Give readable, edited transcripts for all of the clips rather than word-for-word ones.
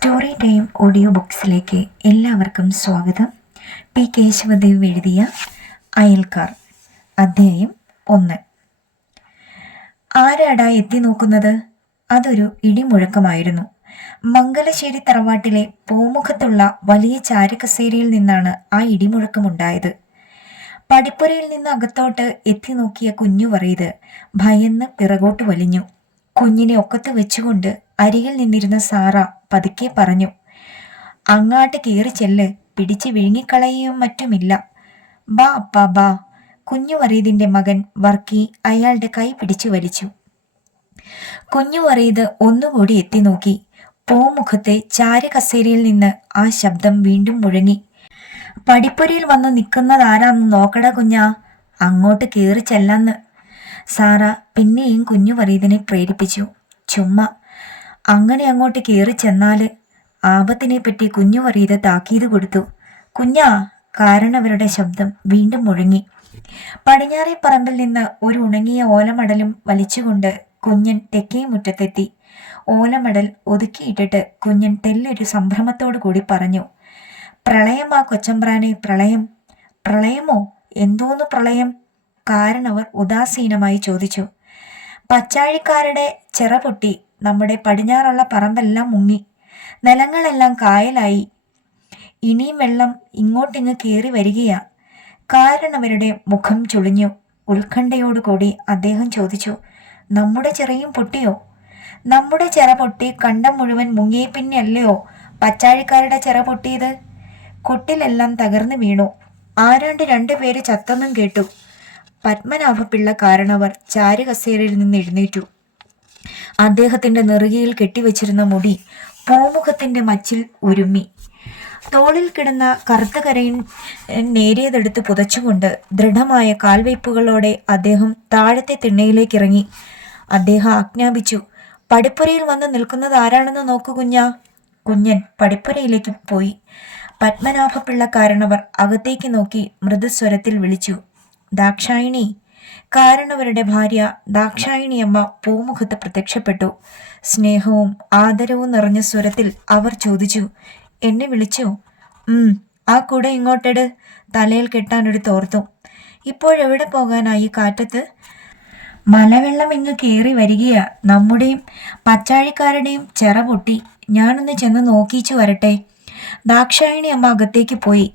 Story time audio ബുക്സിലേക്ക് എല്ലാവർക്കും സ്വാഗതം. P Kesavadev എഴുതിയ അയൽക്കാർ, അധ്യായം 1. ആരാടാ എത്തി നോക്കുന്നത്? അതൊരു ഇടിമുഴക്കമായിരുന്നു. മംഗലശ്ശേരി തറവാട്ടിലെ പൂമുഖത്തുള്ള വലിയ ചാരുകസേരയിൽ നിന്നാണ് ആ ഇടിമുഴക്കമുണ്ടായത്. പടിപ്പുരയിൽ നിന്ന് അകത്തോട്ട് എത്തി നോക്കിയ കുഞ്ഞു പറയത് ഭയന്ന് പിറകോട്ട് വലിഞ്ഞു. കുഞ്ഞിനെ ഒക്കത്ത് വെച്ചുകൊണ്ട് അരികിൽ നിന്നിരുന്ന സാറ പതുക്കെ പറഞ്ഞു, അങ്ങാട്ട് കയറി ചെല്ല്, പിടിച്ച് വിഴുങ്ങിക്കളയും മറ്റുമില്ല. ബാ അപ്പാ ബാ. കുഞ്ഞു വറീദിന്റെ മകൻ വർക്കി അയാളുടെ കൈ പിടിച്ചു വലിച്ചു. കുഞ്ഞു വറീദ് ഒന്നുകൂടി എത്തി നോക്കി. പൂമുഖത്തെ ചാരുകസേരയിൽ നിന്ന് ആ ശബ്ദം വീണ്ടും മുഴങ്ങി. പടിപ്പുരയിൽ വന്ന് നിൽക്കുന്നതാരാന്ന് നോക്കട കുഞ്ഞാ, അങ്ങോട്ട് കയറി ചെല്ലാന്ന്. സാറ പിന്നെയും കുഞ്ഞു വറീദിനെ പ്രേരിപ്പിച്ചു. ചുമ്മാ, അങ്ങനെ അങ്ങോട്ട് കയറി ചെന്നാല് ആപത്തിനെ പറ്റി കുഞ്ഞു വറീദ് താക്കീത് കൊടുത്തു. കുഞ്ഞാ, കാരണവരുടെ ശബ്ദം വീണ്ടും മുഴങ്ങി. പടിഞ്ഞാറേ പറമ്പിൽ നിന്ന് ഒരു ഉണങ്ങിയ ഓലമടലും വലിച്ചുകൊണ്ട് കുഞ്ഞൻ തെക്കേ മുറ്റത്തെത്തി. ഓലമടൽ ഒതുക്കിയിട്ടിട്ട് കുഞ്ഞൻ തെല്ലൊരു സംഭ്രമത്തോടു കൂടി പറഞ്ഞു, പ്രളയമാ കൊച്ചമ്പ്രാനെ, പ്രളയം. പ്രളയമോ? എന്തോന്ന് പ്രളയം? കാരണവർ ഉദാസീനമായി ചോദിച്ചു. പച്ചാഴിക്കാരുടെ ചിറ പൊട്ടി നമ്മുടെ പടിഞ്ഞാറുള്ള പറമ്പെല്ലാം മുങ്ങി, നിലങ്ങളെല്ലാം കായലായി. ഇനിയും വെള്ളം ഇങ്ങോട്ടിങ്ങ് കയറി വരികയാ. കാരണവരുടെ മുഖം ചുളിഞ്ഞു. ഉത്കണ്ഠയോടുകൂടി അദ്ദേഹം ചോദിച്ചു, നമ്മുടെ ചിറയും പൊട്ടിയോ? നമ്മുടെ ചിറ പൊട്ടി കണ്ടം മുഴുവൻ മുങ്ങിയ പിന്നെയല്ലയോ പച്ചാഴിക്കാരുടെ ചിറ പൊട്ടിയത്? കൊട്ടിലെല്ലാം തകർന്നു വീണു. ആരാണ്ട് 2 പേര് ചത്തെന്നും കേട്ടു. പത്മനാഭപിള്ള കാരണവർ ചാരുകസേരയിൽ നിന്ന് എഴുന്നേറ്റു. അദ്ദേഹത്തിന്റെ നെറുകയിൽ കെട്ടിവെച്ചിരുന്ന മുടി പൂമുഖത്തിന്റെ മച്ചിൽ ഉരുമ്മി. തോളിൽ കിടന്ന കറുത്ത കരയിൽ നേരിയതെടുത്ത് പുതച്ചുകൊണ്ട് ദൃഢമായ കാൽവയ്പ്പുകളോടെ അദ്ദേഹം താഴത്തെ തിണ്ണയിലേക്ക് ഇറങ്ങി. അദ്ദേഹം ആജ്ഞാപിച്ചു, പടിപ്പുരയിൽ വന്ന് നിൽക്കുന്നത് ആരാണെന്ന് നോക്കു കുഞ്ഞാ. കുഞ്ഞൻ പടിപ്പുരയിലേക്ക് പോയി. പത്മനാഭപിള്ള കാരണവർ അകത്തേക്ക് നോക്കി മൃദുസ്വരത്തിൽ വിളിച്ചു, ദാക്ഷായിണി. കാരണവരുടെ ഭാര്യ ദാക്ഷായിണിയമ്മ പൂമുഖത്ത് പ്രത്യക്ഷപ്പെട്ടു. സ്നേഹവും ആദരവും നിറഞ്ഞ സ്വരത്തിൽ അവർ ചോദിച്ചു, എന്നെ വിളിച്ചോ? ആ കുട ഇങ്ങോട്ടെട്, തലയിൽ കെട്ടാനൊരു തോർത്തും. ഇപ്പോഴെവിടെ പോകാനായി കാറ്റത്ത്? മലവെള്ളം ഇങ്ങ് കയറി വരികയാ. നമ്മുടെയും പച്ചാഴിക്കാരുടെയും ചിറ പൊട്ടി. ഞാനൊന്ന് ചെന്ന് നോക്കിച്ചു വരട്ടെ. ദാക്ഷായിണി അമ്മ അകത്തേക്ക് പോയി.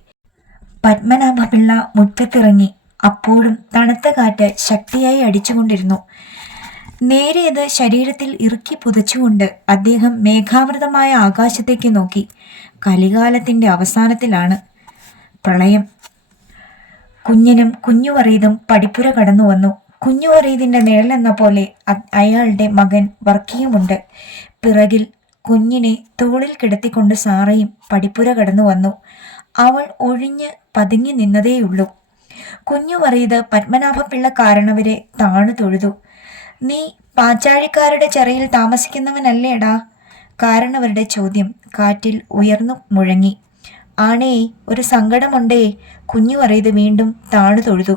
പത്മനാഭപിള്ള മുറ്റത്തിറങ്ങി. അപ്പോഴും തണുത്ത കാറ്റ് ശക്തിയായി അടിച്ചുകൊണ്ടിരുന്നു. നേരിയത് ശരീരത്തിൽ ഇറുക്കി പുതച്ചുകൊണ്ട് അദ്ദേഹം മേഘാവൃതമായ ആകാശത്തേക്ക് നോക്കി. കലികാലത്തിന്റെ അവസാനത്തിലാണ് പ്രളയം. കുഞ്ഞനും കുഞ്ഞുവറീദും പടിപ്പുര കടന്നു വന്നു. കുഞ്ഞുവറീദിന്റെ നിഴലെന്ന പോലെ അയാളുടെ മകൻ വർക്കിയുമുണ്ട്. പിറകിൽ കുഞ്ഞിനെ തോളിൽ കിടത്തിക്കൊണ്ട് സാറയും പടിപ്പുര കടന്നു വന്നു. അവൾ ഒഴിഞ്ഞ് പതുങ്ങി നിന്നതേയുള്ളൂ. കുഞ്ഞു വറീദ് പത്മനാഭപിള്ള കാരണവരെ താണു തൊഴുതു. നീ പാച്ചാഴിക്കാരുടെ ചിറയിൽ താമസിക്കുന്നവനല്ലേടാ? കാരണവരുടെ ചോദ്യം കാറ്റിൽ ഉയർന്നു മുഴങ്ങി. ആണേ, ഒരു സങ്കടമുണ്ടേ. കുഞ്ഞു വറീദ് വീണ്ടും താണു തൊഴുതു.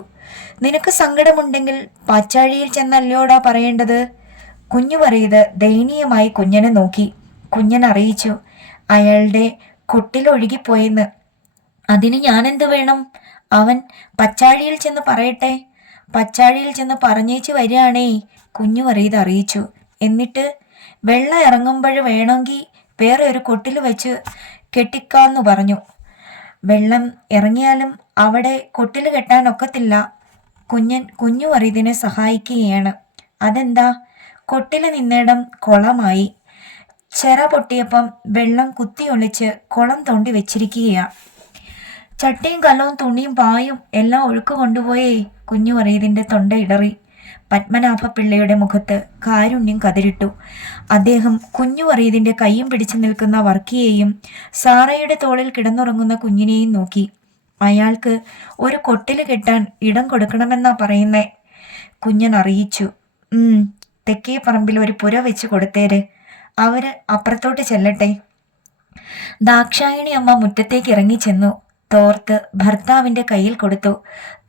നിനക്ക് സങ്കടമുണ്ടെങ്കിൽ പാച്ചാഴിയിൽ ചെന്നല്ലോടാ പറയേണ്ടത്. കുഞ്ഞു വറീദ് ദയനീയമായി കുഞ്ഞനെ നോക്കി. കുഞ്ഞൻ അറിയിച്ചു, അയാളുടെ കൊട്ടിലൊഴുകിപ്പോയെന്ന്. അതിന് ഞാനെന്ത് വേണം? അവൻ പച്ചാഴിയിൽ ചെന്ന് പറയട്ടെ. പച്ചാഴിയിൽ ചെന്ന് പറഞ്ഞേച്ച് വരികയാണേ, കുഞ്ഞു വറീദ് അറിയിച്ചു. എന്നിട്ട് വെള്ളം ഇറങ്ങുമ്പോൾ വേണമെങ്കിൽ വേറെ ഒരു കൊട്ടിൽ വെച്ച് കെട്ടിക്കാന്നു പറഞ്ഞു. വെള്ളം ഇറങ്ങിയാലും അവിടെ കൊട്ടിൽ കെട്ടാനൊക്കത്തില്ല. കുഞ്ഞൻ കുഞ്ഞു വറീദിനെ സഹായിക്കുകയാണ്. അതെന്താ? കൊട്ടിൽ നിന്നിടം കുളമായി. ചിറ പൊട്ടിയപ്പം വെള്ളം കുത്തിയൊളിച്ച് കുളം തോണ്ടി വെച്ചിരിക്കുകയാ. ചട്ടിയും കലവും തുണിയും പായും എല്ലാം ഒഴുക്ക് കൊണ്ടുപോയേ. കുഞ്ഞു വറീദിന്റെ തൊണ്ട ഇടറി. പത്മനാഭപിള്ളയുടെ മുഖത്ത് കാരുണ്യം കതിരിട്ടു. അദ്ദേഹം കുഞ്ഞു വറീദിന്റെ കൈയും പിടിച്ചു നിൽക്കുന്ന വർക്കിയെയും സാറയുടെ തോളിൽ കിടന്നുറങ്ങുന്ന കുഞ്ഞിനെയും നോക്കി. അയാൾക്ക് ഒരു കൊട്ടിൽ കെട്ടാൻ ഇടം കൊടുക്കണമെന്നാ പറയുന്നേ. കുഞ്ഞൻ അറിയിച്ചു. തെക്കേ പറമ്പിൽ ഒരു പുര വെച്ച് കൊടുത്തേര്. അവര് അപ്പുറത്തോട്ട് ചെല്ലട്ടെ. ദാക്ഷായിണി അമ്മ മുറ്റത്തേക്ക് ഇറങ്ങി ചെന്നു. തോർത്ത് ഭർത്താവിന്റെ കയ്യിൽ കൊടുത്തു.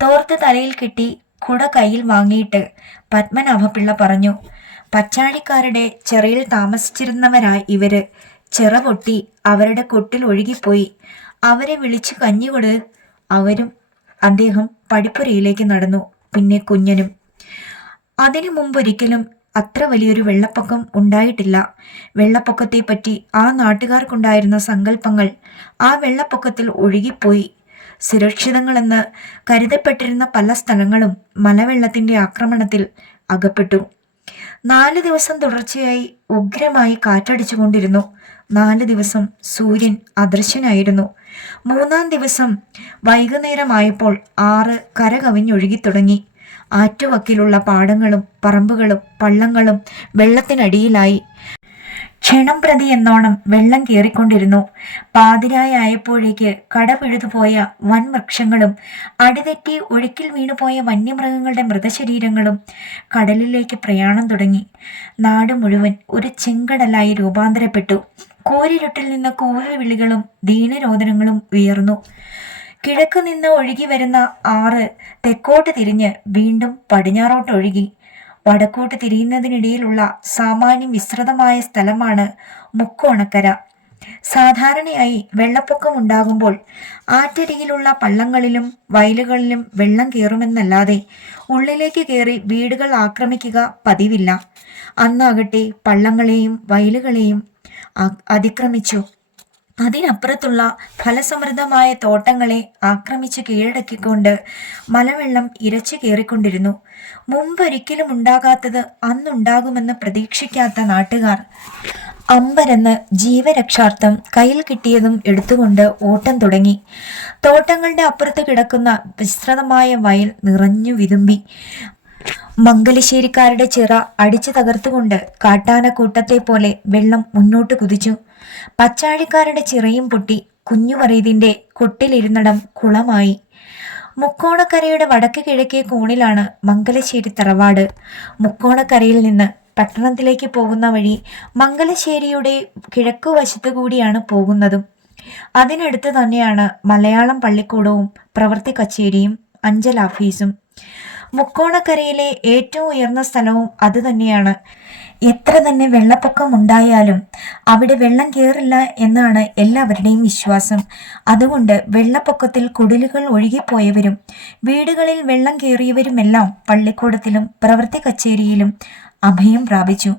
തോർത്ത് തലയിൽ കെട്ടി കുട കയ്യിൽ വാങ്ങിയിട്ട് പത്മനാഭപിള്ള പറഞ്ഞു, പച്ചാഴിക്കാരുടെ ചെറിയിൽ താമസിച്ചിരുന്നവരായി ഇവര്. ചിറ പൊട്ടി അവരുടെ കൊട്ടിൽ ഒഴുകിപ്പോയി. അവരെ വിളിച്ചു കഞ്ഞികൊട്. അവരും അദ്ദേഹം പടിപ്പുരയിലേക്ക് നടന്നു. പിന്നെ കുഞ്ഞനും. അതിനു മുമ്പൊരിക്കലും അത്ര വലിയൊരു വെള്ളപ്പൊക്കം ഉണ്ടായിട്ടില്ല. വെള്ളപ്പൊക്കത്തെപ്പറ്റി ആ നാട്ടുകാർക്കുണ്ടായിരുന്ന സങ്കല്പങ്ങൾ ആ വെള്ളപ്പൊക്കത്തിൽ ഒഴുകിപ്പോയി. സുരക്ഷിതങ്ങളെന്ന് കരുതപ്പെട്ടിരുന്ന പല സ്ഥലങ്ങളും മലവെള്ളത്തിന്റെ ആക്രമണത്തിൽ അകപ്പെട്ടു. 4 ദിവസം തുടർച്ചയായി ഉഗ്രമായി കാറ്റടിച്ചുകൊണ്ടിരുന്നു. 4 ദിവസം സൂര്യൻ അദൃശ്യനായിരുന്നു. 3-ാം ദിവസം വൈകുന്നേരമായപ്പോൾ ആറ് കരകവിഞ്ഞൊഴുകി തുടങ്ങി. ആറ്റുവക്കിലുള്ള പാടങ്ങളും പറമ്പുകളും പള്ളങ്ങളും വെള്ളത്തിനടിയിലായി. ക്ഷണം പ്രതി എന്നോണം വെള്ളം കയറിക്കൊണ്ടിരുന്നു. പാതിരായായപ്പോഴേക്ക് കടപിഴുതുപോയ വൻവൃക്ഷങ്ങളും അടിതെറ്റി ഒഴുക്കിൽ വീണുപോയ വന്യമൃഗങ്ങളുടെ മൃതശരീരങ്ങളും കടലിലേക്ക് പ്രയാണം തുടങ്ങി. നാട് മുഴുവൻ ഒരു ചെങ്കടലായി രൂപാന്തരപ്പെട്ടു. കൂരിരുട്ടിൽ നിന്ന് കൂവിവിളികളും ദീനരോദനങ്ങളും ഉയർന്നു. കിഴക്ക് നിന്ന് ഒഴുകി വരുന്ന ആറ് തെക്കോട്ട് തിരിഞ്ഞ് വീണ്ടും പടിഞ്ഞാറോട്ടൊഴുകി. വടക്കോട്ട് തിരിയുന്നതിനിടയിലുള്ള സാമാന്യം വിസ്തൃതമായ സ്ഥലമാണ് മുക്കോണക്കര. സാധാരണയായി വെള്ളപ്പൊക്കം ഉണ്ടാകുമ്പോൾ ആറ്റരികിലുള്ള പള്ളങ്ങളിലും വയലുകളിലും വെള്ളം കയറുമെന്നല്ലാതെ ഉള്ളിലേക്ക് കയറി വീടുകൾ ആക്രമിക്കുക പതിവില്ല. അന്നാകട്ടെ പള്ളങ്ങളെയും വയലുകളെയും അതിക്രമിച്ചു അതിനപ്പുറത്തുള്ള ഫലസമൃദ്ധമായ തോട്ടങ്ങളെ ആക്രമിച്ച് കീഴടക്കിക്കൊണ്ട് മലവെള്ളം ഇരച്ചു കയറിക്കൊണ്ടിരുന്നു. മുമ്പൊരിക്കലും ഉണ്ടാകാത്തത് അന്നുണ്ടാകുമെന്ന് പ്രതീക്ഷിക്കാത്ത നാട്ടുകാർ അമ്പരന്ന് ജീവരക്ഷാർത്ഥം കയ്യിൽ കിട്ടിയതും എടുത്തുകൊണ്ട് ഓട്ടം തുടങ്ങി. തോട്ടങ്ങളുടെ അപ്പുറത്ത് കിടക്കുന്ന വിസ്തൃതമായ വയൽ നിറഞ്ഞു വിതുമ്പി. മംഗലശ്ശേരിക്കാരുടെ ചിറ അടിച്ചു തകർത്തുകൊണ്ട് കാട്ടാനക്കൂട്ടത്തെ പോലെ വെള്ളം മുന്നോട്ട് കുതിച്ചു. പച്ചാഴിക്കാരുടെ ചിറയും പൊട്ടി കുഞ്ഞുമറീതിന്റെ കൊട്ടിലിരുന്നിടം കുളമായി. മുക്കോണക്കരയുടെ വടക്ക് കിഴക്കേ കോണിലാണ് മംഗലശ്ശേരി തറവാട്. മുക്കോണക്കരയിൽ നിന്ന് പട്ടണത്തിലേക്ക് പോകുന്ന വഴി മംഗലശ്ശേരിയുടെ കിഴക്കുവശത്തു കൂടിയാണ് പോകുന്നതും. അതിനടുത്ത് തന്നെയാണ് മലയാളം പള്ളിക്കൂടവും പ്രവൃത്തി കച്ചേരിയും അഞ്ചലാഫീസും. മുക്കോണക്കരയിലെ ഏറ്റവും ഉയർന്ന സ്ഥലവും അതുതന്നെയാണ്. എത്ര തന്നെ വെള്ളപ്പൊക്കം ഉണ്ടായാലും അവിടെ വെള്ളം കയറില്ല എന്നാണ് എല്ലാവരുടെയും വിശ്വാസം. അതുകൊണ്ട് വെള്ളപ്പൊക്കത്തിൽ കുടിലുകൾ ഒഴുകിപ്പോയവരും വീടുകളിൽ വെള്ളം കയറിയവരുമെല്ലാം പള്ളിക്കൂടത്തിലും പ്രവൃത്തി കച്ചേരിയിലും അഭയം പ്രാപിച്ചു.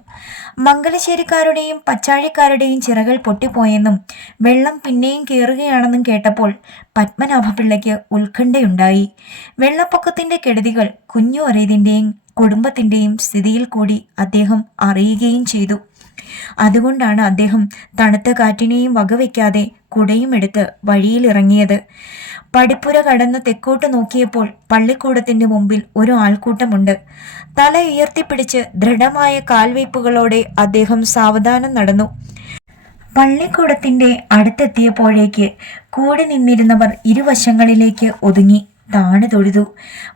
മംഗലശ്ശേരിക്കാരുടെയും പച്ചാഴിക്കാരുടെയും ചിറകൾ പൊട്ടിപ്പോയെന്നും വെള്ളം പിന്നെയും കയറുകയാണെന്നും കേട്ടപ്പോൾ പത്മനാഭപിള്ളയ്ക്ക് ഉത്കണ്ഠയുണ്ടായി. വെള്ളപ്പൊക്കത്തിന്റെ കെടുതികൾ കുഞ്ഞു അറീതിന്റെയും കുടുംബത്തിന്റെയും സ്ഥിതിയിൽ കൂടി അദ്ദേഹം അറിയുകയും ചെയ്തു. അതുകൊണ്ടാണ് അദ്ദേഹം തണുത്ത കാറ്റിനെയും വകവയ്ക്കാതെ കുടയും എടുത്ത് വഴിയിലിറങ്ങിയത്. പടിപ്പുര കടന്ന് തെക്കോട്ട് നോക്കിയപ്പോൾ പള്ളിക്കൂടത്തിന്റെ മുമ്പിൽ ഒരു ആൾക്കൂട്ടമുണ്ട്. തല ഉയർത്തിപ്പിടിച്ച് ദൃഢമായ കാൽവയ്പ്പുകളോടെ അദ്ദേഹം സാവധാനം നടന്നു. പള്ളിക്കൂടത്തിന്റെ അടുത്തെത്തിയപ്പോഴേക്ക് കൂടി നിന്നിരുന്നവർ ഇരുവശങ്ങളിലേക്ക് ഒതുങ്ങി താണു തൊഴുതു.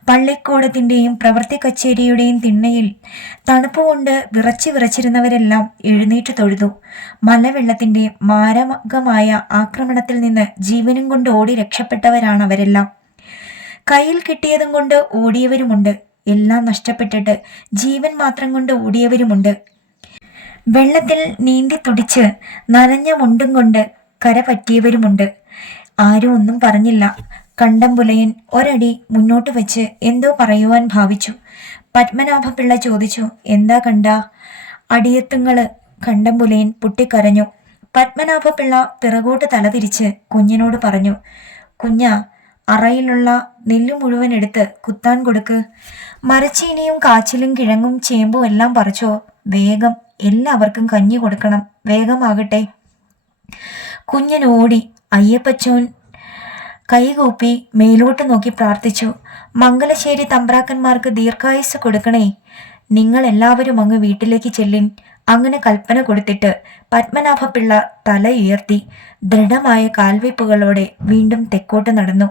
പള്ളിക്കൂടത്തിന്റെയും പ്രവൃത്തി കച്ചേരിയുടെയും തിണ്ണയിൽ തണുപ്പുകൊണ്ട് വിറച്ചിരുന്നവരെല്ലാം എഴുന്നേറ്റ് തൊഴുതു. മലവെള്ളത്തിന്റെ മാരകമായ ആക്രമണത്തിൽ നിന്ന് ജീവനും കൊണ്ട് ഓടി രക്ഷപ്പെട്ടവരാണ് അവരെല്ലാം. കയ്യിൽ കിട്ടിയതും കൊണ്ട് ഓടിയവരുമുണ്ട്. എല്ലാം നഷ്ടപ്പെട്ടിട്ട് ജീവൻ മാത്രം കൊണ്ട് ഓടിയവരുമുണ്ട്. വെള്ളത്തിൽ നീന്തി തുടിച്ച് നനഞ്ഞ മുണ്ടും കൊണ്ട് കര പറ്റിയവരുമുണ്ട്. ആരും ഒന്നും പറഞ്ഞില്ല. കണ്ടംപുലയൻ ഒരടി മുന്നോട്ട് വെച്ച് എന്തോ പറയുവാൻ ഭാവിച്ചു. പത്മനാഭപിള്ള ചോദിച്ചു, എന്താ കണ്ട? അടിയത്തുങ്ങള്. കണ്ടംപുലയൻ പൊട്ടിക്കരഞ്ഞു. പത്മനാഭപിള്ള പിറകോട്ട് തലതിരിച്ച് കുഞ്ഞിനോട് പറഞ്ഞു, കുഞ്ഞാ, അറയിലുള്ള നെല്ലു മുഴുവൻ എടുത്ത് കുത്താൻ കൊടുക്ക്. മരച്ചീനിയും കാച്ചിലും കിഴങ്ങും ചേമ്പും എല്ലാം പറിച്ചോ. വേഗം, എല്ലാവർക്കും കഞ്ഞി കൊടുക്കണം. വേഗമാകട്ടെ. കുഞ്ഞൻ ഓടി. അയ്യപ്പച്ചോൻ കൈകൂപ്പി മേലോട്ട് നോക്കി പ്രാർത്ഥിച്ചു, മംഗലശ്ശേരി തമ്പ്രാക്കന്മാർക്ക് ദീർഘായുസ് കൊടുക്കണേ. നിങ്ങൾ എല്ലാവരും അങ്ങ് വീട്ടിലേക്ക് ചെല്ലിൻ. അങ്ങനെ കൽപ്പന കൊടുത്തിട്ട് പത്മനാഭപിള്ള തല ഉയർത്തി ദൃഢമായ കാൽവയ്പ്പുകളോടെ വീണ്ടും തെക്കോട്ട് നടന്നു.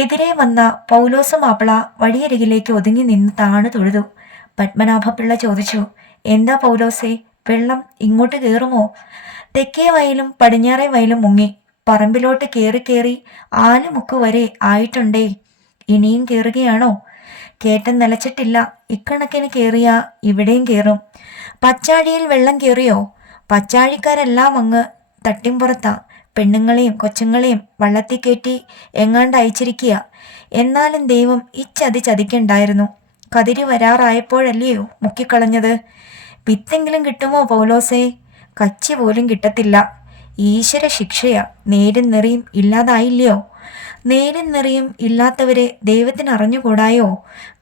എതിരെ വന്ന പൗലോസ് മാപ്പിള വഴിയരികിലേക്ക് ഒതുങ്ങി നിന്ന് താണു തൊഴുതു. പത്മനാഭപിള്ള ചോദിച്ചു, എന്താ പൗലോസേ, വെള്ളം ഇങ്ങോട്ട് കയറുമോ? തെക്കേ വയലും പടിഞ്ഞാറേ വയലും മുങ്ങി. പറമ്പിലോട്ട് കേറി ആലുമുക്ക് വരെ ആയിട്ടുണ്ടേ. ഇനിയും കയറുകയാണോ? കേട്ടം നിലച്ചിട്ടില്ല. ഇക്കണക്കിന് കയറിയാ ഇവിടെയും കയറും. പച്ചാഴിയിൽ വെള്ളം കയറിയോ? പച്ചാഴിക്കാരെല്ലാം അങ്ങ് തട്ടിമ്പുറത്താ. പെണ്ണുങ്ങളെയും കൊച്ചുങ്ങളെയും വള്ളത്തിൽ കയറ്റി എങ്ങാണ്ട് അയച്ചിരിക്കുക. എന്നാലും ദൈവം ഇച്ചതി ചതിക്കണ്ടായിരുന്നു. കതിര് വരാറായപ്പോഴല്ലയോ മുക്കിക്കളഞ്ഞത്. വിത്തെങ്കിലും കിട്ടുമോ പൗലോസേ? കച്ചി പോലും കിട്ടത്തില്ല. ഈശ്വര ശിക്ഷയാ. നേരും നെറിയും ഇല്ലാതായില്ലയോ? നേരും നെറിയും ഇല്ലാത്തവരെ ദൈവത്തിന് അറിഞ്ഞുകൂടായോ?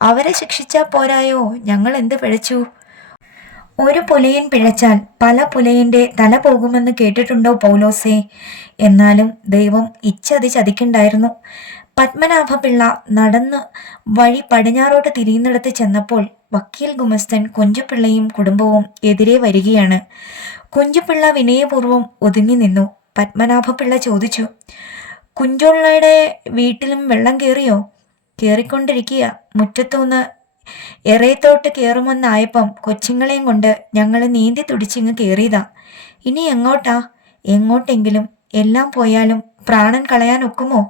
അവരെ ശിക്ഷിച്ചാൽ പോരായോ? ഞങ്ങൾ എന്ത് പിഴച്ചു? ഒരു പുലയൻ പിഴച്ചാൽ പല പുലയന്റെ തല പോകുമെന്ന് കേട്ടിട്ടുണ്ടോ പൗലോസേ? എന്നാലും ദൈവം ഇച്ചതി ചതിക്കണ്ടായിരുന്നു. പത്മനാഭപിള്ള നടന്ന് വഴി പടിഞ്ഞാറോട്ട് തിരിയുന്നിടത്ത് ചെന്നപ്പോൾ വക്കീൽ ഗുമസ്തൻ കുഞ്ചുപിള്ളയും കുടുംബവും എതിരെ വരികയാണ്. കുഞ്ചുപിള്ള വിനയപൂർവ്വം ഒതുങ്ങി നിന്നു. പത്മനാഭപിള്ള ചോദിച്ചു, കുഞ്ചുള്ളയുടെ വീട്ടിലും വെള്ളം കയറിയോ? കയറിക്കൊണ്ടിരിക്കുക. മുറ്റത്തുനിന്ന് എറയത്തോട്ട് കയറുമെന്നായപ്പം കൊച്ചുങ്ങളെയും കൊണ്ട് ഞങ്ങൾ നീന്തി തുടിച്ചിങ്ങ് കയറിയതാ. ഇനി എങ്ങോട്ടാ? എങ്ങോട്ടെങ്കിലും. എല്ലാം പോയാലും പ്രാണൻ കളയാൻ ഒക്കുമോ?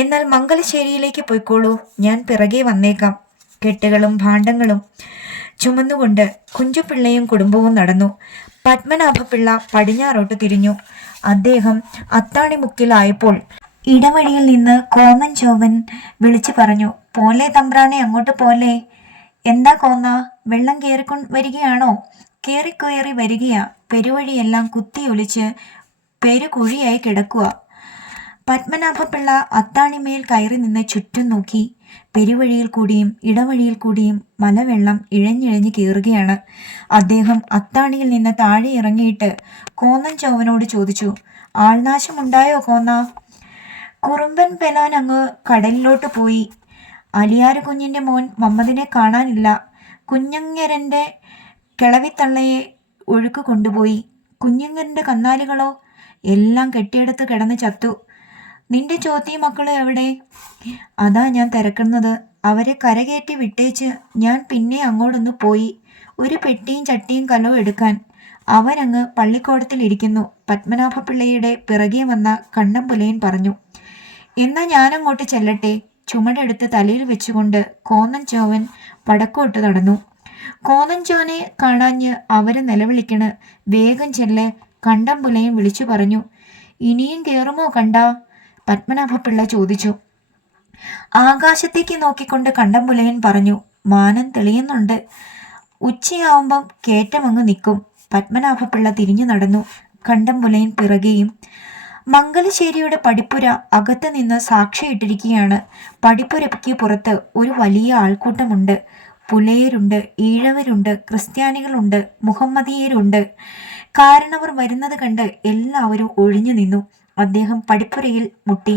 എന്നാൽ മംഗലശ്ശേരിയിലേക്ക് പോയിക്കോളൂ, ഞാൻ പിറകെ വന്നേക്കാം. കെട്ടുകളും ഭാണ്ഡങ്ങളും ചുമന്നുകൊണ്ട് കുഞ്ചുപിള്ളയും കുടുംബവും നടന്നു. പത്മനാഭപിള്ള പടിഞ്ഞാറോട്ട് തിരിഞ്ഞു. അദ്ദേഹം അത്താണിമുക്കിലായപ്പോൾ ഇടവഴിയിൽ നിന്ന് കോന്നൻ ചോവൻ വിളിച്ചു പറഞ്ഞു, പോലെ തമ്പ്രാനെ, അങ്ങോട്ട് പോലെ. എന്താ കോന്ന, വെള്ളം വരികയാണോ? കയറി വരികയാ. പെരുവഴിയെല്ലാം കുത്തിയൊലിച്ച് പെരുകുഴിയായി കിടക്കുക. പത്മനാഭപിള്ള അത്താണിമേൽ കയറി നിന്ന് ചുറ്റും നോക്കി. പെരുവഴിയിൽ കൂടിയും ഇടവഴിയിൽ കൂടിയും മലവെള്ളം ഇഴഞ്ഞിഴഞ്ഞ് കയറുകയാണ്. അദ്ദേഹം അത്താണിയിൽ നിന്ന് താഴെ ഇറങ്ങിയിട്ട് കോന്നൻ ചോവനോട് ചോദിച്ചു, ആൾനാശമുണ്ടായോ കോന്ന? കുറുമ്പൻ പെലാൻ അങ്ങ് കടലിലോട്ട് പോയി. അലിയാര് കുഞ്ഞിൻ്റെ മോൻ മമ്മദിനെ കാണാനില്ല. കുഞ്ഞങ്ങരൻ്റെ കിളവിത്തള്ളയെ ഒഴുക്ക് കൊണ്ടുപോയി. കുഞ്ഞങ്ങരൻ്റെ കന്നാലികളോ? എല്ലാം കെട്ടിയെടുത്ത് കിടന്ന് ചത്തു. നിന്റെ ചോത്തി മക്കൾ എവിടെ? അതാ ഞാൻ തിരക്കുന്നത്. അവരെ കരകയറ്റി വിട്ടേച്ച് ഞാൻ പിന്നെ അങ്ങോട്ടൊന്ന് പോയി ഒരു പെട്ടിയും ചട്ടിയും കലവും എടുക്കാൻ. അവനങ്ങ് പള്ളിക്കോടത്തിൽ ഇരിക്കുന്നു. പത്മനാഭപിള്ളയുടെ പിറകെ വന്ന കണ്ണം പുലയൻ പറഞ്ഞു. എന്നാ ഞാനങ്ങോട്ട് ചെല്ലട്ടെ. ചുമടെടുത്ത് തലയിൽ വെച്ചുകൊണ്ട് കോന്നൻ ചോവൻ വടക്കോട്ട് നടന്നു. കോന്നൻ ചോവനെ കാണാഞ്ഞ് അവര് നിലവിളിക്കണ്. വേഗം ചെല്ല്, കണ്ടം പുലയൻ വിളിച്ചു പറഞ്ഞു. ഇനിയും കയറുമോ കണ്ടാ? പത്മനാഭപിള്ള ചോദിച്ചു. ആകാശത്തേക്ക് നോക്കിക്കൊണ്ട് കണ്ടം പുലയൻ പറഞ്ഞു, മാനം തെളിയുന്നുണ്ട്. ഉച്ചയാവുമ്പം കേറ്റമങ്ങ് നിൽക്കും. പത്മനാഭപിള്ള തിരിഞ്ഞു നടന്നു. കണ്ടം പുലയൻ പിറകെയും. മംഗലശ്ശേരിയുടെ പടിപ്പുര അകത്ത് നിന്ന് സാക്ഷിയിട്ടിരിക്കുകയാണ്. പടിപ്പുരയ്ക്ക് പുറത്ത് ഒരു വലിയ ആൾക്കൂട്ടമുണ്ട്. പുലയരുണ്ട്, ഈഴവരുണ്ട്, ക്രിസ്ത്യാനികളുണ്ട്, മുഹമ്മദീയരുണ്ട്. കാരണവർ വരുന്നത് കണ്ട് എല്ലാവരും ഒഴിഞ്ഞു നിന്നു. അദ്ദേഹം പടിപ്പുരയിൽ മുട്ടി.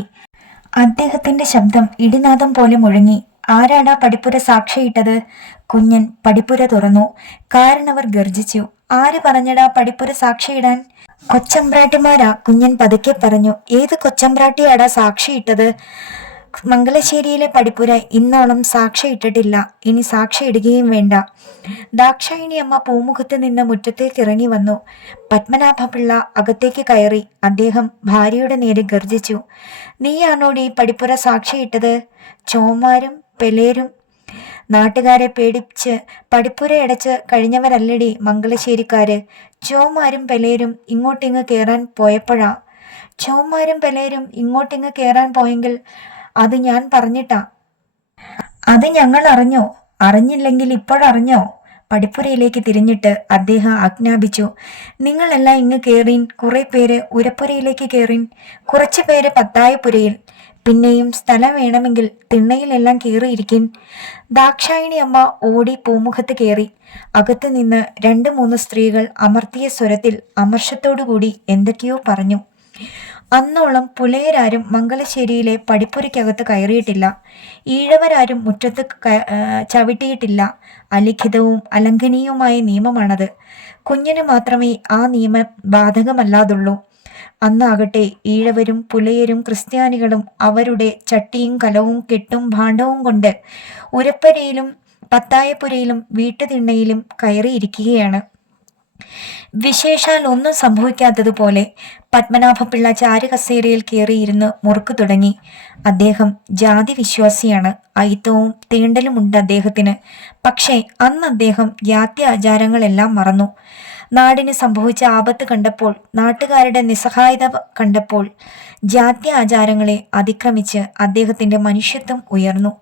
അദ്ദേഹത്തിന്റെ ശബ്ദം ഇടിനാദം പോലെ മുഴങ്ങി. ആരാടാ പടിപ്പുര സാക്ഷിയിട്ടത്? കുഞ്ഞൻ പടിപ്പുര തുറന്നു. കാരണവർ ഗർജിച്ചു. ആര് പറഞ്ഞടാ പടിപ്പുര സാക്ഷിയിടാൻ? കൊച്ചമ്പ്രാട്ടിമാരാ, കുഞ്ഞൻ പതുക്കെ പറഞ്ഞു. ഏത് കൊച്ചമ്പ്രാട്ടിയാടാ സാക്ഷിയിട്ടത്? മംഗലശ്ശേരിയിലെ പടിപ്പുര ഇന്നോളം സാക്ഷിയിട്ടിട്ടില്ല. ഇനി സാക്ഷിയിടുകയും വേണ്ട. ദാക്ഷായിണി അമ്മ പൂമുഖത്ത് നിന്ന് മുറ്റത്തേക്ക് ഇറങ്ങി വന്നു. പത്മനാഭപിള്ള അകത്തേക്ക് കയറി. അദ്ദേഹം ഭാര്യയുടെ നേരെ ഗർജിച്ചു. നീയാണോടി പടിപ്പുര സാക്ഷിയിട്ടത്? ചോമാരും പെലേരും നാട്ടുകാരെ പേടിച്ച് പടിപ്പുരയടച്ച് കഴിഞ്ഞവരല്ലടി മംഗലശ്ശേരിക്കാര്. ചോമാരും പെലേരും ഇങ്ങോട്ടിങ്ങ് കയറാൻ പോയപ്പോഴാ. ചോമാരും പെലേരും ഇങ്ങോട്ടിങ്ങ് കയറാൻ പോയെങ്കിൽ അത് ഞാൻ പറഞ്ഞിട്ടാ. അത് ഞങ്ങൾ അറിഞ്ഞോ? അറിഞ്ഞില്ലെങ്കിൽ ഇപ്പോഴറിഞ്ഞോ? പടിപ്പുരയിലേക്ക് തിരിഞ്ഞിട്ട് അദ്ദേഹം ആജ്ഞാപിച്ചു. നിങ്ങളെല്ലാം ഇങ്ങ് കയറീൻ. കുറെ പേര് ഉരപ്പുരയിലേക്ക് കയറീൻ. കുറച്ചു പേര് പത്തായപ്പുരയിൽ. പിന്നെയും സ്ഥലം വേണമെങ്കിൽ തിണ്ണയിലെല്ലാം കയറിയിരിക്കിൻ. ദാക്ഷായിണി അമ്മ ഓടി പൂമുഖത്ത് കയറി. അകത്ത് നിന്ന് 2-3 സ്ത്രീകൾ അമർത്തിയ സ്വരത്തിൽ അമർഷത്തോടുകൂടി എന്തൊക്കെയോ പറഞ്ഞു. അന്നോളം പുലയരാരും മംഗലശ്ശേരിയിലെ പടിപ്പുരയ്ക്കകത്ത് കയറിയിട്ടില്ല. ഈഴവരാരും മുറ്റത്ത് ചവിട്ടിയിട്ടില്ല. അലിഖിതവും അലംഘനീയവുമായ നിയമമാണത്. കുഞ്ഞിന് മാത്രമേ ആ നിയമം ബാധകമല്ലാതുള്ളൂ. അന്നാകട്ടെ ഈഴവരും പുലയരും ക്രിസ്ത്യാനികളും അവരുടെ ചട്ടിയും കലവും കെട്ടും ഭാണ്ഡവും കൊണ്ട് ഉരപ്പുരയിലും പത്തായപ്പുരയിലും വീട്ടുതിണ്ണയിലും കയറിയിരിക്കുകയാണ്. വിശേഷാൽ ഒന്നും സംഭവിക്കാത്തതുപോലെ പത്മനാഭപിള്ള ചാരുകസേരയിൽ കയറിയിരുന്ന് മുറുക്കു തുടങ്ങി. അദ്ദേഹം ജാതി വിശ്വാസിയാണ്. അയിത്തവും തീണ്ടലുമുണ്ട് അദ്ദേഹത്തിന്. പക്ഷേ അന്ന് അദ്ദേഹം ജാത്യാചാരങ്ങളെല്ലാം മറന്നു. നാടിന് സംഭവിച്ച ആപത്ത് കണ്ടപ്പോൾ, നാട്ടുകാരുടെ നിസ്സഹായത കണ്ടപ്പോൾ ജാതി ആചാരങ്ങളെ അതിക്രമിച്ച് അദ്ദേഹത്തിന്റെ മനുഷ്യത്വം ഉയർന്നു.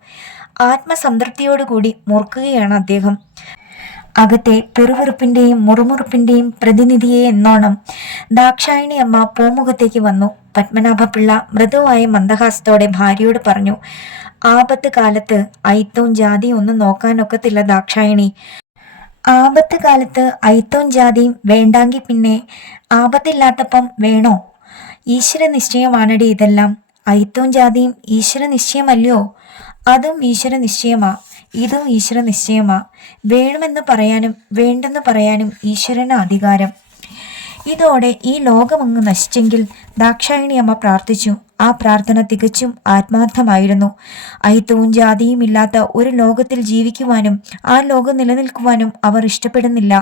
ആത്മസംതൃപ്തിയോടുകൂടി മൂർക്കുകയാണ് അദ്ദേഹം. അകത്തെ പെറുവെറുപ്പിന്റെയും മുറുമുറുപ്പിന്റെയും പ്രതിനിധിയെ എന്നോണം ദാക്ഷായണി അമ്മ പൂമുഖത്തേക്ക് വന്നു. പത്മനാഭപിള്ള മൃദുവായ മന്ദഹാസത്തോടെ ഭാര്യയോട് പറഞ്ഞു, ആപത്ത് കാലത്ത് അയിത്തവും ജാതിയും ഒന്നും നോക്കാനൊക്കത്തില്ല ദാക്ഷായണി. ആപത്ത് കാലത്ത് അയിത്തവും ജാതിയും വേണ്ടാങ്കി പിന്നെ ആപത്തില്ലാത്തപ്പം വേണോ? ഈശ്വര നിശ്ചയമാണടി ഇതെല്ലാം. അയിത്തവും ജാതിയും ഈശ്വര നിശ്ചയമല്ലയോ? അതും ഈശ്വര നിശ്ചയമാ, ഇതും ഈശ്വര നിശ്ചയമാ. വേണമെന്ന് പറയാനും വേണ്ടെന്ന് പറയാനും ഈശ്വരന് അധികാരം. ഇതോടെ ഈ ലോകമങ്ങ് നശിച്ചെങ്കിൽ ദാക്ഷായണി അമ്മ പ്രാർത്ഥിച്ചു. ആ പ്രാർത്ഥന തികച്ചും ആത്മാർത്ഥമായിരുന്നു. അയിത്തവും ജാതിയും ഇല്ലാത്ത ഒരു ലോകത്തിൽ ജീവിക്കുവാനും ആ ലോകം നിലനിൽക്കുവാനും അവർ ഇഷ്ടപ്പെടുന്നില്ല.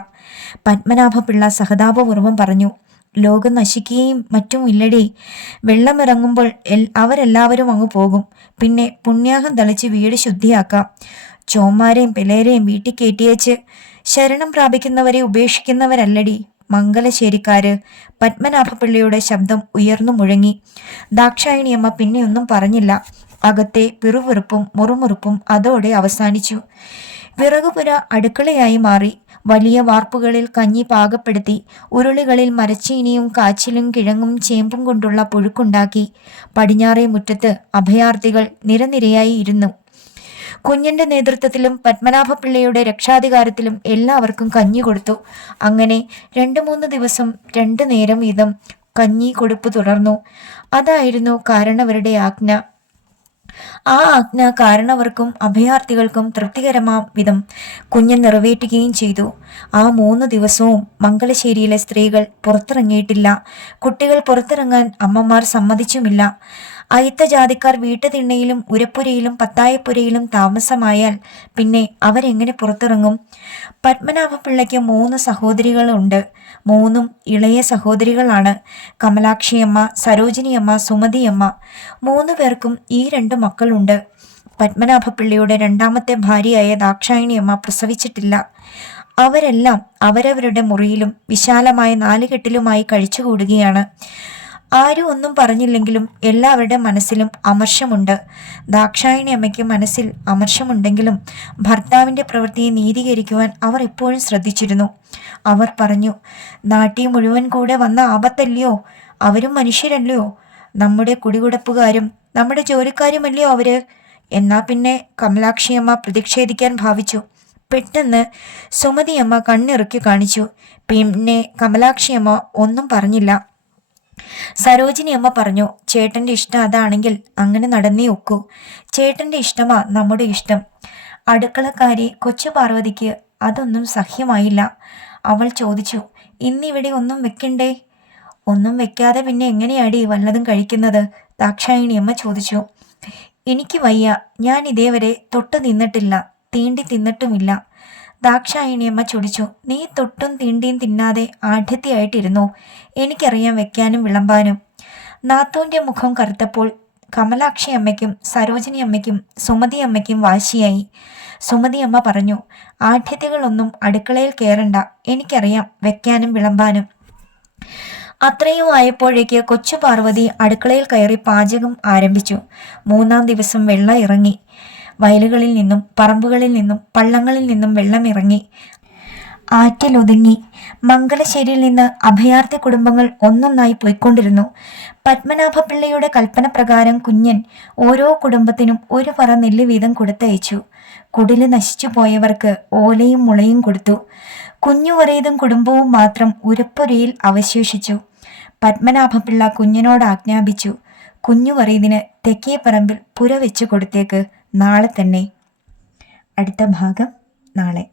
പത്മനാഭപിള്ള സഹതാപപൂർവം പറഞ്ഞു, ലോകം നശിക്കുകയും മറ്റും ഇല്ലടി. വെള്ളമിറങ്ങുമ്പോൾ അവരെല്ലാവരും അങ്ങ് പോകും. പിന്നെ പുണ്യാഹം തളിച്ച് വീട് ശുദ്ധിയാക്കാം. ചോമാരെയും പിള്ളേരെയും വീട്ടിൽ കയറ്റിയേച്ച് ശരണം പ്രാപിക്കുന്നവരെ ഉപേക്ഷിക്കുന്നവരല്ലടി മംഗലശ്ശേരിക്കാര്. പത്മനാഭപിള്ളയുടെ ശബ്ദം ഉയർന്നു മുഴങ്ങി. ദാക്ഷായണിയമ്മ പിന്നെയൊന്നും പറഞ്ഞില്ല. അകത്തെ പിറുവിറുപ്പും മുറുമുറുപ്പും അതോടെ അവസാനിച്ചു. വിറകുപുര അടുക്കളയായി മാറി. വലിയ വാർപ്പുകളിൽ കഞ്ഞി പാകപ്പെടുത്തി ഉരുളികളിൽ മരച്ചീനിയും കാച്ചിലും കിഴങ്ങും ചേമ്പും കൊണ്ടുള്ള പുഴുക്കുണ്ടാക്കി. പടിഞ്ഞാറേ മുറ്റത്ത് അഭയാർത്ഥികൾ നിരനിരയായി ഇരുന്നു. കുഞ്ഞിന്റെ നേതൃത്വത്തിലും പത്മനാഭപിള്ളയുടെ രക്ഷാധികാരത്തിലും എല്ലാവർക്കും കഞ്ഞി കൊടുത്തു. അങ്ങനെ 2-3 ദിവസം 2 നേരം വീതം കഞ്ഞി കൊടുപ്പ് തുടർന്നു. അതായിരുന്നു കാരണവരുടെ ആജ്ഞ. ആ ആജ്ഞ കാരണവർക്കും അഭയാർത്ഥികൾക്കും തൃപ്തികരമാം വിധം കുഞ്ഞൻ നിറവേറ്റുകയും ചെയ്തു. ആ 3 ദിവസവും മംഗലശ്ശേരിയിലെ സ്ത്രീകൾ പുറത്തിറങ്ങിയിട്ടില്ല. കുട്ടികൾ പുറത്തിറങ്ങാൻ അമ്മമാർ സമ്മതിച്ചുമില്ല. അയിത്ത ജാതിക്കാർ വീട്ടുതിണ്ണയിലും ഉരപ്പുരയിലും പത്തായപ്പുരയിലും താമസമായാൽ പിന്നെ അവരെങ്ങനെ പുറത്തിറങ്ങും? പത്മനാഭപിള്ളയ്ക്ക് 3 സഹോദരികളുണ്ട്. 3 ഇളയ സഹോദരികളാണ്. കമലാക്ഷിയമ്മ, സരോജിനിയമ്മ, സുമതിയമ്മ. 3 പേർക്കും ഈ 2 മക്കളുണ്ട്. പത്മനാഭപിള്ളയുടെ 2ാമത്തെ ഭാര്യയായ ദാക്ഷായണിയമ്മ പ്രസവിച്ചിട്ടില്ല. അവരെല്ലാം അവരവരുടെ മുറിയിലും വിശാലമായ 4 കെട്ടിലുമായി കഴിച്ചുകൂടുകയാണ്. ആരും ഒന്നും പറഞ്ഞില്ലെങ്കിലും എല്ലാവരുടെ മനസ്സിലും അമർഷമുണ്ട്. ദാക്ഷായണി അമ്മയ്ക്ക് മനസ്സിൽ അമർഷമുണ്ടെങ്കിലും ഭർത്താവിൻ്റെ പ്രവൃത്തിയെ നീതീകരിക്കുവാൻ അവർ എപ്പോഴും ശ്രദ്ധിച്ചിരുന്നു. അവർ പറഞ്ഞു, നാട്ടിൽ മുഴുവൻ കൂടെ വന്ന ആപത്തല്ലയോ? അവരും മനുഷ്യരല്ലയോ? നമ്മുടെ കുടികുടപ്പുകാരും നമ്മുടെ ജോലിക്കാരുമല്ലയോ അവര്? എന്നാ പിന്നെ കമലാക്ഷിയമ്മ പ്രതിഷേധിക്കാൻ ഭാവിച്ചു. പെട്ടെന്ന് സുമതിയമ്മ കണ്ണിറുക്കി കാണിച്ചു. പിന്നെ കമലാക്ഷിയമ്മ ഒന്നും പറഞ്ഞില്ല. സരോജിനിയമ്മ പറഞ്ഞു, ചേട്ടന്റെ ഇഷ്ടം അതാണെങ്കിൽ അങ്ങനെ നടന്നേ ഒക്കൂ. ചേട്ടന്റെ ഇഷ്ടമാ നമ്മുടെ ഇഷ്ടം. അടുക്കളക്കാരി കൊച്ചു പാർവതിക്ക് അതൊന്നും സഹ്യമായില്ല. അവൾ ചോദിച്ചു, ഇന്നിവിടെ ഒന്നും വെക്കണ്ടേ? ഒന്നും വെക്കാതെ പിന്നെ എങ്ങനെയാടി വല്ലതും കഴിക്കുന്നത്? ദാക്ഷായണിയമ്മ ചോദിച്ചു. എനിക്ക് വയ്യ, ഞാൻ ഇതേവരെ തൊട്ട് തിന്നിട്ടില്ല, തീണ്ടി തിന്നിട്ടുമില്ല. ദാക്ഷായണിയമ്മ ചൊടിച്ചു. നീ തൊട്ടും തീണ്ടിയും തിന്നാതെ ആഢ്യത്തിയായിട്ടിരുന്നു. എനിക്കറിയാം വെക്കാനും വിളമ്പാനും. നാത്തൂന്റെ മുഖം കറുത്തപ്പോൾ കമലാക്ഷി അമ്മയ്ക്കും സരോജിനി അമ്മയ്ക്കും സുമതി അമ്മയ്ക്കും വാശിയായി. സുമതിയമ്മ പറഞ്ഞു, ആഢ്യത്തികളൊന്നും അടുക്കളയിൽ കയറണ്ട, എനിക്കറിയാം വെക്കാനും വിളമ്പാനും. അത്രയും ആയപ്പോഴേക്ക് കൊച്ചു പാർവതി അടുക്കളയിൽ കയറി പാചകം ആരംഭിച്ചു. 3-ാം ദിവസം വെള്ളം ഇറങ്ങി. വയലുകളിൽ നിന്നും പറമ്പുകളിൽ നിന്നും പള്ളങ്ങളിൽ നിന്നും വെള്ളം ഇറങ്ങി. ആറ്റിലൊതുങ്ങി. മംഗലശ്ശേരിയിൽ നിന്ന് അഭയാർത്ഥി കുടുംബങ്ങൾ ഒന്നൊന്നായി പോയിക്കൊണ്ടിരുന്നു. പത്മനാഭപിള്ളയുടെ കൽപ്പന പ്രകാരം കുഞ്ഞൻ ഓരോ കുടുംബത്തിനും 1 പറ നെല്ല് വീതം കൊടുത്തയച്ചു. കുടില് നശിച്ചു പോയവർക്ക് ഓലയും മുളയും കൊടുത്തു. കുഞ്ഞുവറീതും കുടുംബവും മാത്രം ഉരപ്പുരയിൽ അവശേഷിച്ചു. പത്മനാഭപിള്ള കുഞ്ഞനോട് ആജ്ഞാപിച്ചു, കുഞ്ഞുവറീതിന് തെക്കേ പറമ്പിൽ പുര വെച്ചു കൊടുത്തേക്ക്, നാളെ തന്നെ. അടുത്ത ഭാഗം നാളെ.